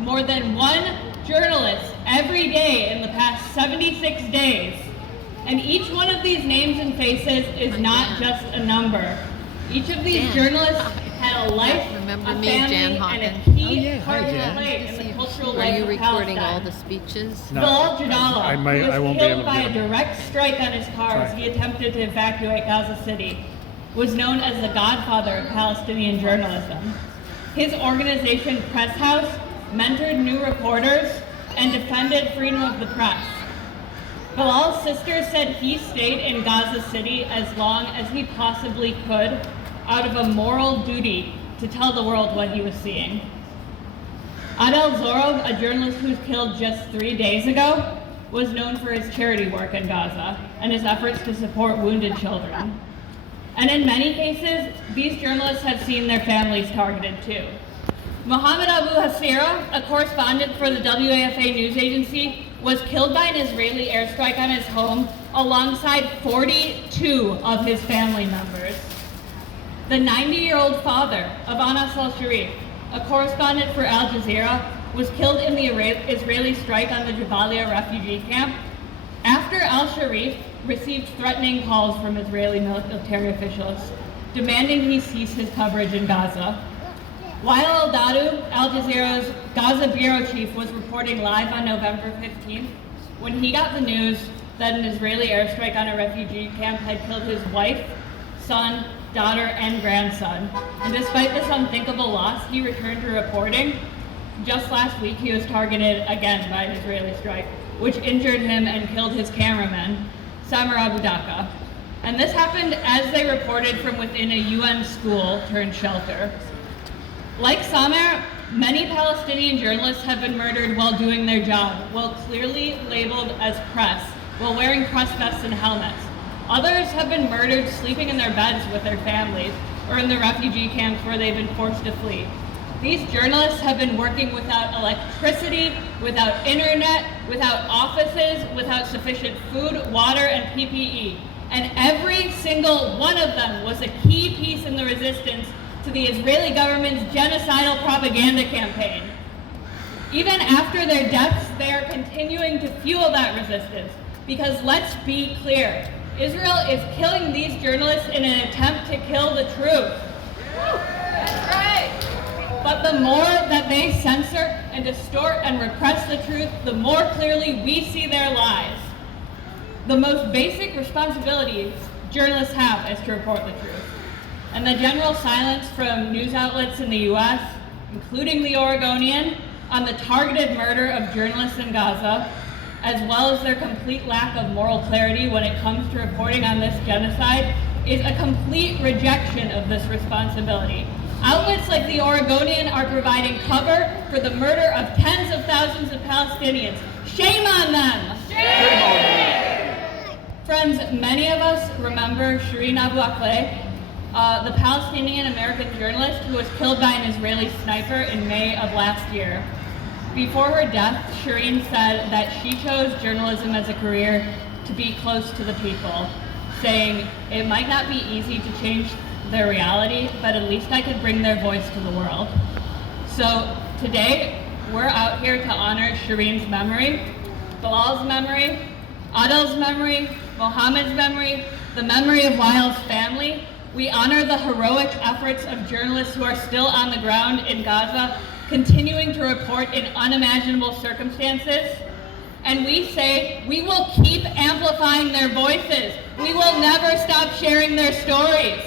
more than one journalist every day in the past 76 days. And each one of these names and faces is not just a number. Each of these journalists had a life, a family, and a key part to play in the cultural life of Palestine. Are you recording all the speeches? Bilal Jadallah, who was killed by a direct strike on his car as he attempted to evacuate Gaza City, was known as the godfather of Palestinian journalism. His organization, Press House, mentored new reporters and defended freedom of the press. Bilal's sister said he stayed in Gaza City as long as he possibly could out of a moral duty to tell the world what he was seeing. Adel Zorov, a journalist who was killed just 3 days ago, was known for his charity work in Gaza and his efforts to support wounded children. And in many cases, these journalists have seen their families targeted too. Mohammed Abu Hasira, a correspondent for the WAFA news agency, was killed by an Israeli airstrike on his home alongside 42 of his family members. The 90-year-old father of Anas al-Sharif, a correspondent for Al Jazeera, was killed in the Israeli strike on the Jabalia refugee camp after al-Sharif received threatening calls from Israeli military officials, demanding he cease his coverage in Gaza. Wael al-Dadu, Al Jazeera's Gaza bureau chief, was reporting live on November 15th when he got the news that an Israeli airstrike on a refugee camp had killed his wife, son, daughter, and grandson. And despite this unthinkable loss, he returned to reporting. Just last week, he was targeted again by an Israeli strike, which injured him and killed his cameraman, Samer Abu Daka. And this happened as they reported from within a UN school turned shelter. Like Samer, many Palestinian journalists have been murdered while doing their job, while clearly labeled as press, while wearing press vests and helmets. Others have been murdered sleeping in their beds with their families, or in the refugee camps where they've been forced to flee. These journalists have been working without electricity, without internet, without offices, without sufficient food, water, and PPE. And every single one of them was a key piece in the resistance to the Israeli government's genocidal propaganda campaign. Even after their deaths, they are continuing to fuel that resistance. Because let's be clear, Israel is killing these journalists in an attempt to kill the truth. That's right. But the more that they censor and distort and repress the truth, the more clearly we see their lies. The most basic responsibilities journalists have is to report the truth. And the general silence from news outlets in the US, including the Oregonian, on the targeted murder of journalists in Gaza, as well as their complete lack of moral clarity when it comes to reporting on this genocide, is a complete rejection of this responsibility. Outlets like the Oregonian are providing cover for the murder of tens of thousands of Palestinians. Shame on them! Shame! Friends, many of us remember Shireen Abu Akleh, the Palestinian-American journalist who was killed by an Israeli sniper in May of last year. Before her death, Shireen said that she chose journalism as a career to be close to the people, saying, "It might not be easy to change their reality, but at least I could bring their voice to the world." So today, we're out here to honor Shireen's memory, Bilal's memory, Adel's memory, Mohammed's memory, the memory of Wael's family. We honor the heroic efforts of journalists who are still on the ground in Gaza, continuing to report in unimaginable circumstances. And we say, we will keep amplifying their voices. We will never stop sharing their stories.